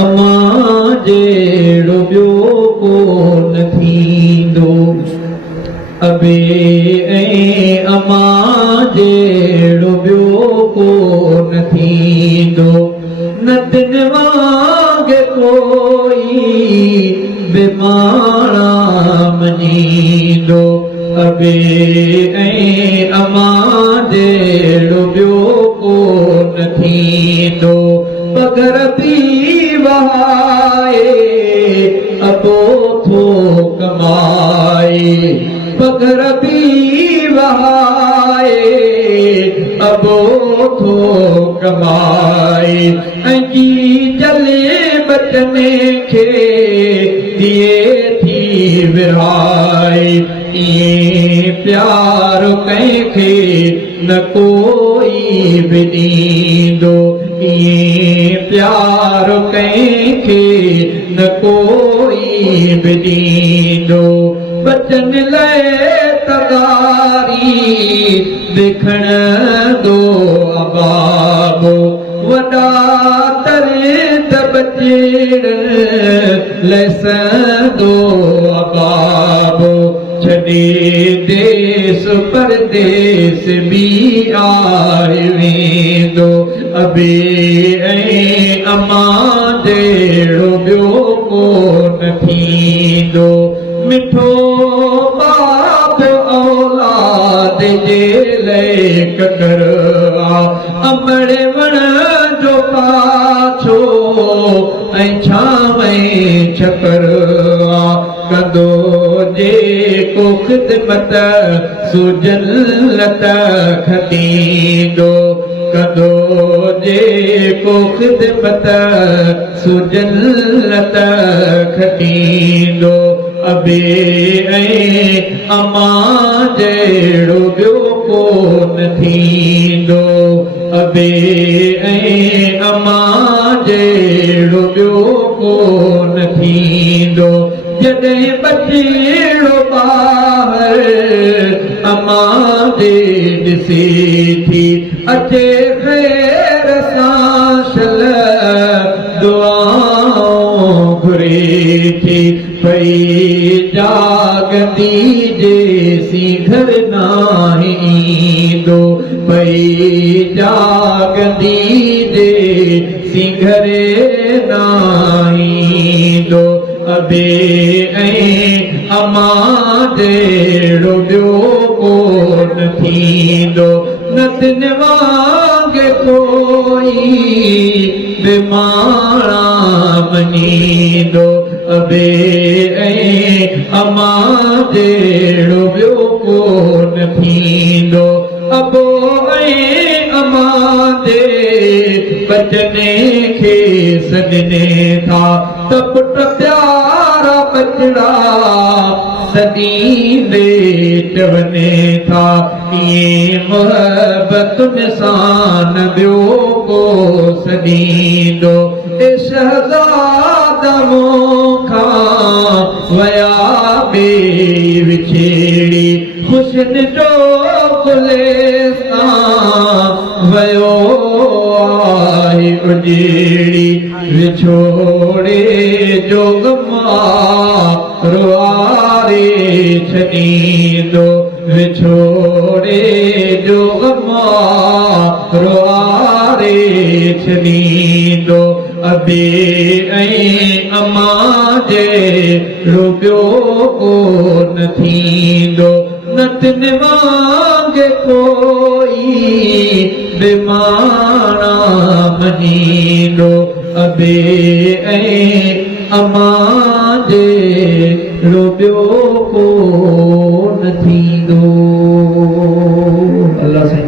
अमा जेड़ो ॿियो कोन थींदो अबे ऐं अमा जेड़ो ॿियो कोन थींदो न दिन वांगे कोई बेमाड़ा मञींदो अबे ऐं अमा जेड़ो ॿियो कोन थींदो पघर पी वहाए अबो थो कमाए पघर पी वहाए अबो थो कमाए ऐं जी जले बचने खे दिए थी विराए इएं प्यार कंहिंखे न कोई बि ॾींदो इएं प्यार कंहिंखे न कोई बि ॾींदो बचन लाइ तगारी देखण दो अबाबो वॾा तरे त बचेड़ लसंदो अबाबो छॾे देश परदेस बि आहे वेंदो अबे ऐं अमा जेड़ो ॿियो कोन थींदो मिठो बाप औलाद जे लाइ ककर अमड़ वण जो पाछो ऐं छांवें छकर कंदो जेको ख़िदमत सुजलत खटींदो कंदो जेको ख़िदमत सुजलत खटींदो अबे ऐं अमा जेड़ो ॿियो कोन थींदो अबे ऐं अमा जेड़ो ॿियो कोन थींदो जॾहिं बचेड़ो ॿाहिरि अमा जे ॾिसे थी अचे ख़ैर सां शल दुआऊं घुरे थी पई जागंदी जेसी घर नाहे ईंदो पई जागंदी जेसी घरे नाहे ईंदो अबे ऐं अमा जेड़ो ॿियो कोन थींदो न दिन वांगे कोई बेमाड़ा मञींदो अबे ऐं अमा जेड़ो ॿियो कोन थींदो अबो ऐं अमा जे बचने खे सॾने था त पुट प्यारा बचड़ा सॾींदे चवने था इएं मोहबतुनि सां न ॿियो को सॾींदो ए शहज़ादा मूंखां वया ॿे विछेड़ी ख़ुशियुनि जो गुलिस्तान वयो आहे उजेड़ी विछोड़े जो गमारो आरे छॾींदो विछोड़े जो गमारो आरे छॾींदो अबे ऐं अमा जेड़ो ॿियो कोन थींदो न दिन वांगे कोई बेमाड़ा मञींदो अबे ऐं अमा जेड़ो ॿियो कोन थींदो।